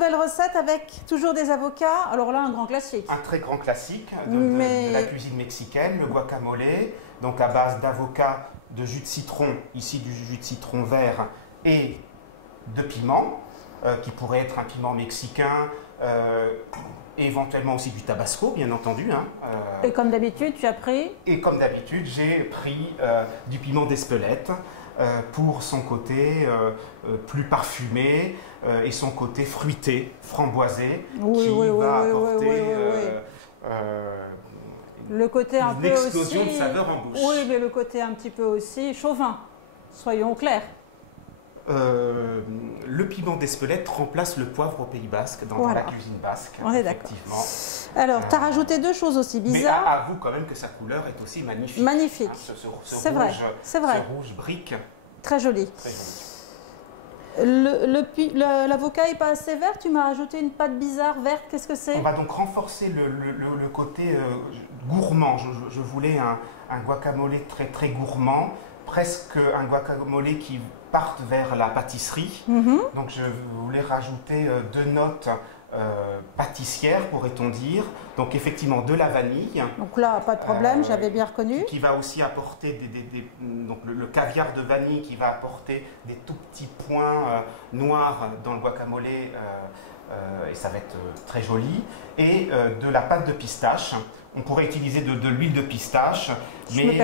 nouvelle recette avec toujours des avocats. Alors là, un grand classique. Un très grand classique de la cuisine mexicaine, le guacamole, donc à base d'avocat, de jus de citron, ici du jus de citron vert, et de piment, qui pourrait être un piment mexicain, et éventuellement aussi du tabasco, bien entendu. Hein, et comme d'habitude, tu as pris? Et comme d'habitude, j'ai pris du piment d'Espelette pour son côté plus parfumé et son côté fruité, framboisé, qui va apporter le côté un une peu explosion aussi, de saveur en bouche. Oui, mais le côté un petit peu aussi chauvin, soyons clairs. Le piment d'Espelette remplace le poivre au Pays Basque dans la cuisine basque. On est d'accord. Alors, tu as rajouté deux choses aussi bizarres. Mais avoue quand même que sa couleur est aussi magnifique. Magnifique. Hein, c'est vrai. Ce rouge brique. Très joli. Très joli. L'avocat n'est pas assez vert, tu m'as rajouté une pâte bizarre verte, qu'est-ce que c'est? On va donc renforcer le côté gourmand. Je voulais un guacamole très très gourmand, presque un guacamole qui parte vers la pâtisserie. Donc je voulais rajouter deux notes pâtissières, pourrait-on dire. Donc effectivement de la vanille. Donc là, pas de problème, j'avais bien reconnu. Qui va aussi apporter donc le caviar de vanille qui va apporter des tout petits points noirs dans le guacamole. Et ça va être très joli. Et de la pâte de pistache. On pourrait utiliser de l'huile de pistache, mais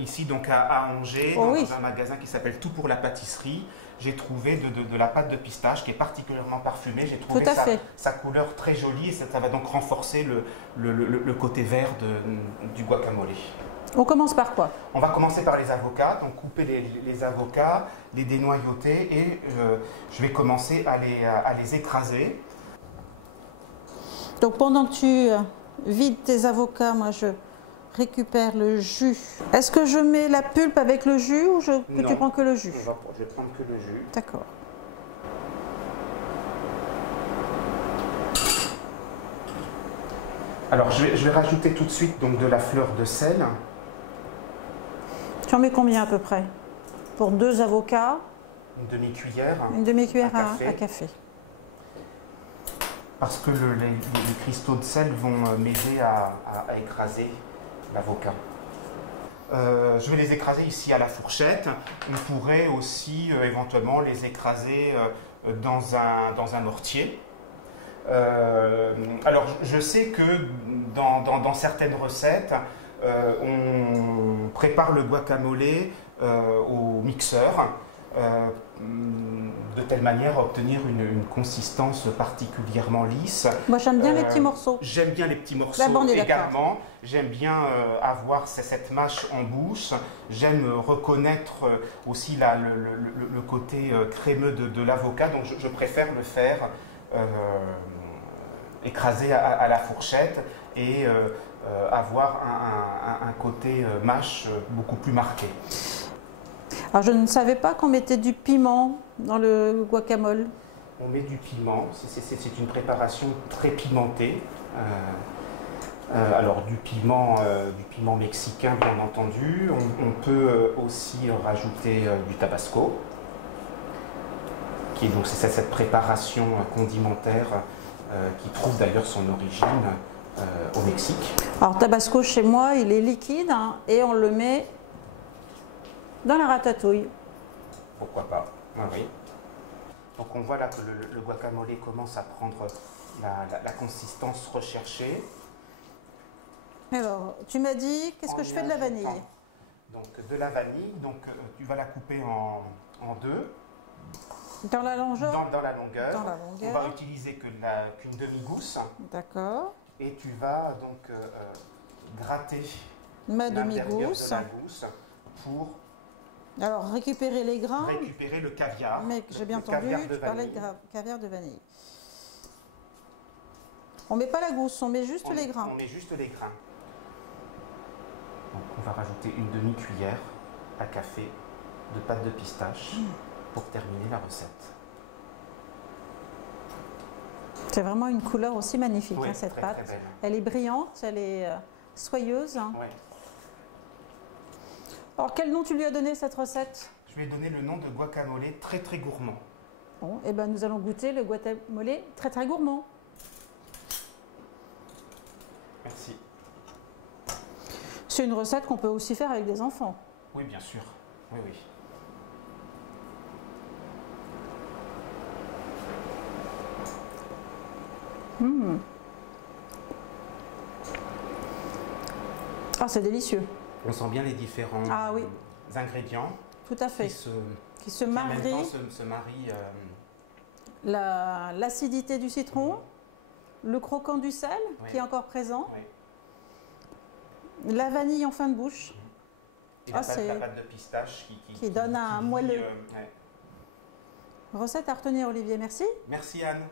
ici donc à Angers, dans un magasin qui s'appelle Tout pour la pâtisserie, j'ai trouvé de la pâte de pistache qui est particulièrement parfumée. J'ai trouvé sa couleur très jolie et ça va donc renforcer le côté vert du guacamole. On commence par quoi? On va commencer par les avocats, donc couper les avocats, les dénoyauter et je vais commencer à les écraser. Donc pendant que tu vides tes avocats, moi je récupère le jus. Est-ce que je mets la pulpe avec le jus ou que tu prends que le jus? Je vais prendre que le jus. D'accord. Alors je vais rajouter tout de suite donc de la fleur de sel. Tu en mets combien à peu près? Pour deux avocats? Une demi-cuillère. Une demi-cuillère à café. Parce que les cristaux de sel vont m'aider à écraser l'avocat. Je vais les écraser ici à la fourchette. On pourrait aussi éventuellement les écraser dans un mortier. Alors je sais que dans certaines recettes, on prépare le guacamole au mixeur. De telle manière à obtenir une consistance particulièrement lisse. Moi j'aime bien les petits morceaux. J'aime bien les petits morceaux également. J'aime bien avoir cette mâche en bouche. J'aime reconnaître aussi le côté crémeux de l'avocat. Donc je préfère le faire écraser à la fourchette et avoir un côté mâche beaucoup plus marqué. Alors je ne savais pas qu'on mettait du piment dans le guacamole. On met du piment, c'est une préparation très pimentée. Alors du piment mexicain bien entendu. On peut aussi rajouter du tabasco, qui est donc cette préparation condimentaire qui trouve d'ailleurs son origine au Mexique. Alors tabasco chez moi il est liquide et on le met dans la ratatouille. Pourquoi pas, oui. Donc on voit là que le guacamole commence à prendre la consistance recherchée. Alors, tu m'as dit, qu'est-ce que je fais de la vanille? Donc de la vanille, donc tu vas la couper en deux. Dans la longueur? Dans la longueur. On va utiliser qu'une demi-gousse. D'accord. Et tu vas donc gratter ma demi-gousse de la gousse pour alors récupérer les grains. Récupérer le caviar. Mais j'ai bien entendu, tu parlais de caviar de vanille. On ne met pas la gousse, on met juste les grains. On met juste les grains. Donc on va rajouter une demi-cuillère à café de pâte de pistache pour terminer la recette. C'est vraiment une couleur aussi magnifique, oui, cette très, pâte. très belle. Elle est brillante, elle est soyeuse. Oui. Alors quel nom tu lui as donné cette recette? Je lui ai donné le nom de guacamole très très gourmand. Bon, et ben nous allons goûter le guacamole très très gourmand. Merci. C'est une recette qu'on peut aussi faire avec des enfants. Oui, bien sûr. Oui, oui. Ah, c'est délicieux. On sent bien les différents ingrédients Tout à fait. Qui se marient. En même temps se marient. L'acidité du citron, le croquant du sel qui est encore présent, la vanille en fin de bouche. Et la pâte de pistache qui donne un moelleux. Recette à retenir, Olivier, merci. Merci Anne.